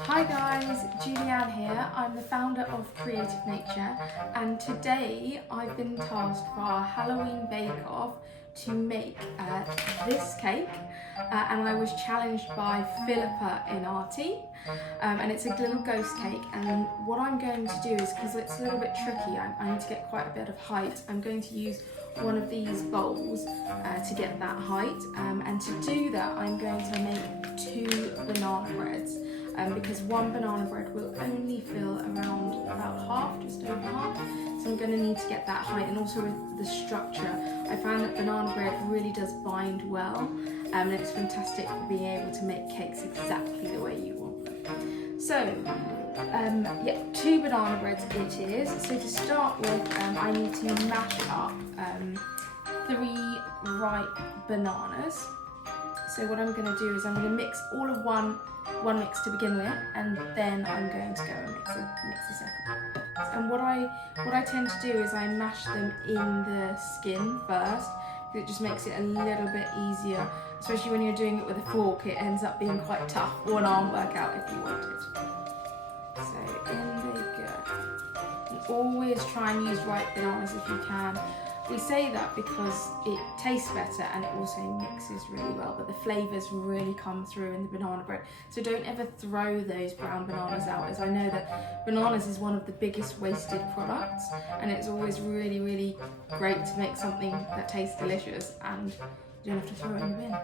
Hi guys, Julianne here. I'm the founder of Creative Nature, and today I've been tasked for our Halloween Bakeoff to make this cake, and I was challenged by Philippa in our team, and it's a little ghost cake. And what I'm going to do is, because it's a little bit tricky, I need to get quite a bit of height. I'm going to use one of these bowls to get that height, and to do that I'm going to make 2 banana breads, because 1 banana bread will only fill around about half, just over half, so I'm going to need to get that height. And also with the structure, I found that banana bread really does bind well, and it's fantastic for being able to make cakes exactly the way you want them. So yeah, 2 banana breads it is. So to start with, I need to mash up 3 ripe bananas. So what I'm going to do is I'm going to mix all of one mix to begin with, and then I'm going to go and mix the second. And what I tend to do is I mash them in the skin first, because it just makes it a little bit easier, especially when you're doing it with a fork. It ends up being quite tough, or an arm workout if you want it. So in they go. And always try and use ripe bananas if you can. We say that because it tastes better and it also mixes really well, but the flavours really come through in the banana bread. So don't ever throw those brown bananas out, as I know that bananas is one of the biggest wasted products, and it's always really, really great to make something that tastes delicious and you don't have to throw it in the bin.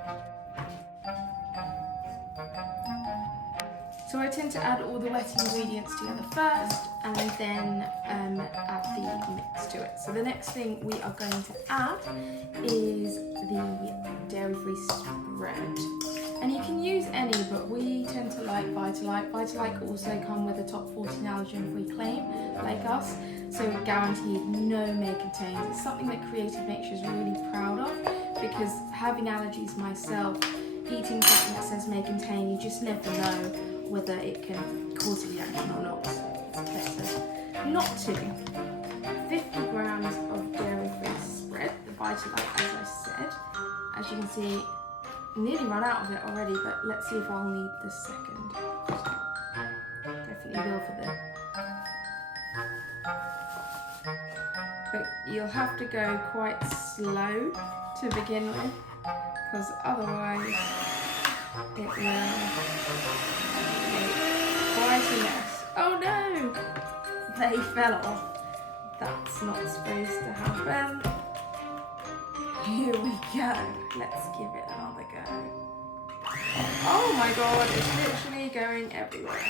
So I tend to add all the wet ingredients together first, and then add the mix to it. So the next thing we are going to add is the dairy-free spread. And you can use any, but we tend to like Vitalite. Vitalite also come with a top 14 allergen-free claim, like us, so guaranteed no may contains. It's something that Creative Nature is really proud of, because having allergies myself, eating something that says may contain, you just never know whether it can cause a reaction or not. So it's better not to. 50 grams of dairy-free spread, the Vitalite, as I said. As you can see, nearly run out of it already, but let's see if I'll need the second. Definitely will for this. But you'll have to go quite slow to begin with, because otherwise it will make quite a mess. Oh no! They fell off. That's not supposed to happen. Here we go. Let's give it another go. Oh my god, it's literally going everywhere.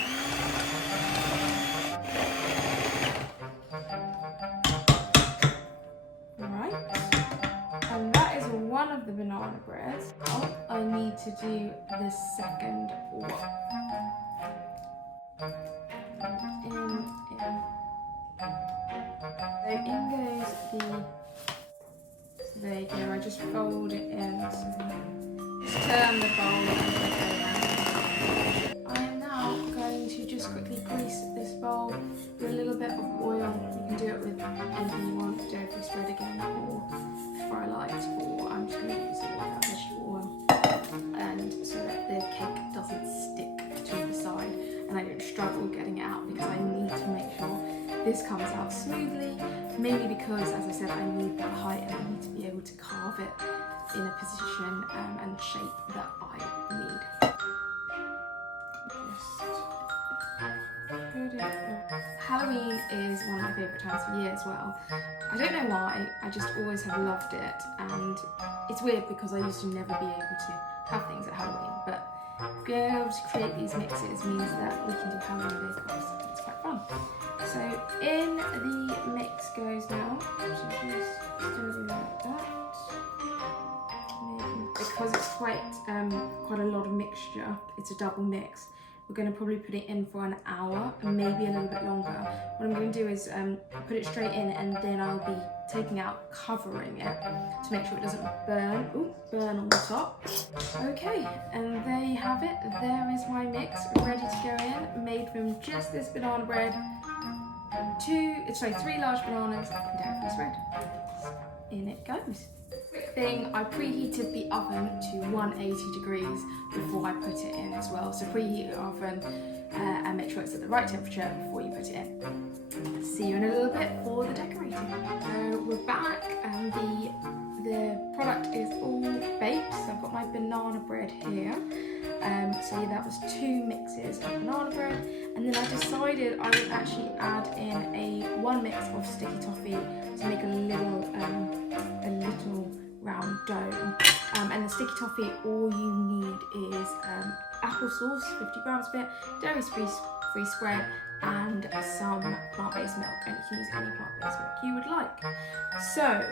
Right. And that is one of the banana breads. Oh, I need to do the second one. So in goes the, there you go, I just fold it in, so just turn the bowl and I am now going to just quickly grease this bowl with a little bit of oil. You can do it with anything you want, dairy-free spread again, or fry light, or I'm just going to use it without vegetable oil, and so that the cake doesn't stick to the side and I don't struggle getting it out, because I need to make sure this comes out smoothly, mainly because, as I said, I need that height and I need to be able to carve it in a position and shape that I need. Just put it. Halloween is one of my favourite times of year as well. I don't know why, I just always have loved it, and it's weird because I used to never be able to have things at Halloween, but being able to create these mixes means that we can do Halloween Bakeoffs. It's quite fun. So in the mix goes now, so just do like that. Because it's quite a lot of mixture, it's a double mix, we're going to probably put it in for an hour, maybe a little bit longer. What I'm going to do is put it straight in, and then I'll be taking out, covering it to make sure it doesn't burn. Ooh, burn on the top. Okay, and there you have it. There is my mix ready to go in, made from just this banana bread, 3 large bananas and dairy-free spread. In it goes. Quick thing, I preheated the oven to 180 degrees before I put it in as well. So preheat your oven and make sure it's at the right temperature before you put it in. See you in a little bit for the decorating. So we're back, and the product is all baked. So I've got my banana bread here. So yeah, that was 2 mixes of banana bread, and then I decided I would actually add in one mix of sticky toffee to make a little round dome. And the sticky toffee, all you need is applesauce, 50 grams of it, dairy-free spread, and some plant-based milk. And you can use any plant-based milk you would like. So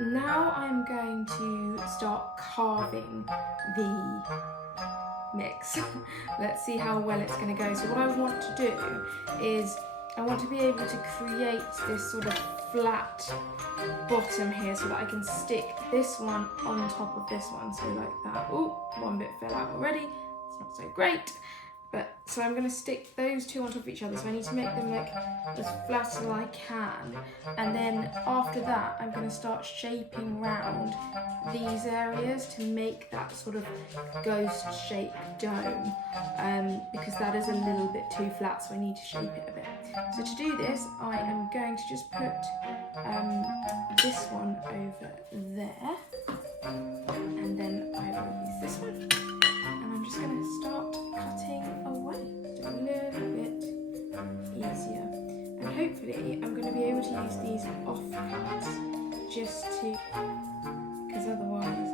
now I'm going to start carving the mix. Let's see how well it's going to go. So what I want to do is I want to be able to create this sort of flat bottom here so that I can stick this one on top of this one, so like that. Oh, one bit fell out already. It's not so great. But so I'm going to stick those 2 on top of each other, so I need to make them like as flat as I can, and then after that I'm going to start shaping round these areas to make that sort of ghost shaped dome, because that is a little bit too flat, so I need to shape it a bit. So to do this, I am going to just put this one over there, and then I will use this one. I'm just going to start cutting away, a little bit easier, and hopefully I'm going to be able to use these offcuts just to, because otherwise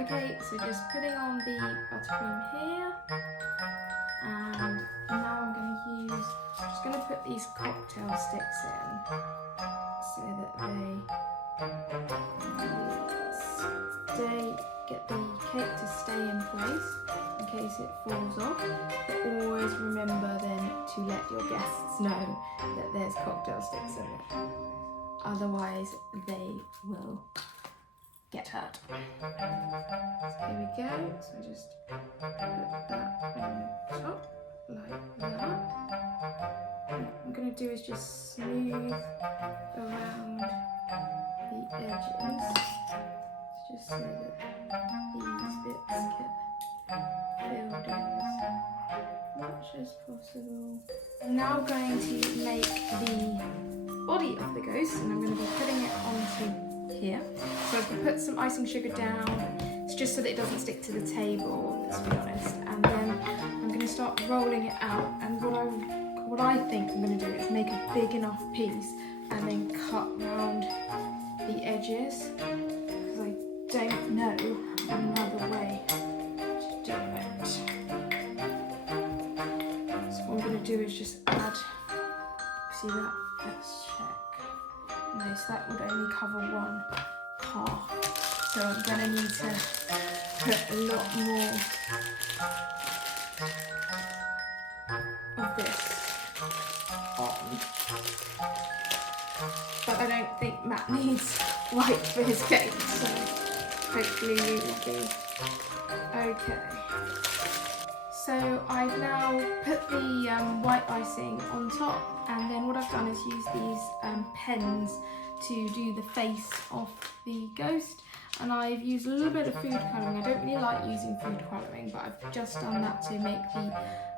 okay, so just putting on the buttercream here, and now I'm going to just going to put these cocktail sticks in so that get the cake to stay in place in case it falls off. But always remember then to let your guests know that there's cocktail sticks in it, otherwise they will get hurt. So here we go. So just put that on top like that. What I'm going to do is just smooth around the edges, just so that these bits get filled in as much as possible. I'm now going to make the body of the ghost, and I'm going to be putting it onto here. So I've put some icing sugar down. It's just so that it doesn't stick to the table, let's be honest. And then I'm going to start rolling it out. And what I think I'm going to do is make a big enough piece and then cut round the edges, because I don't know another way to do it. So what I'm going to do is just add, see that? Let's check. No, so that would only cover one half. So I'm going to need to put a lot more of this on. But I don't think Matt needs white for his cake, so hopefully we will be okay. So I've now put the white icing on top, and then what I've done is use these pens to do the face of the ghost, and I've used a little bit of food colouring. I don't really like using food colouring, but I've just done that to make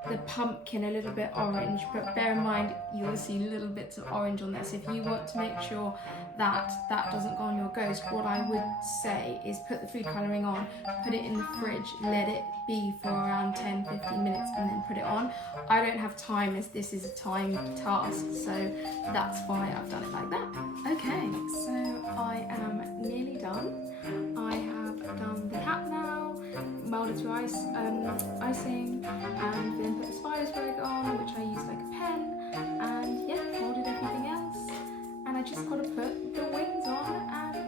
the pumpkin a little bit orange, but bear in mind you'll see little bits of orange on this. If you want to make sure that that doesn't go on your ghost, what I would say is put the food colouring on, put it in the fridge, let it be for around 10-15 minutes, and then put it on. I don't have time, as this is a time task, so that's why I've done it like that. Okay, so I am nearly done. I have done the hat now, molded to icing, and then put the spider's wig on, which I used like a pen, and yeah, molded everything else. And I just got to put the wings on, and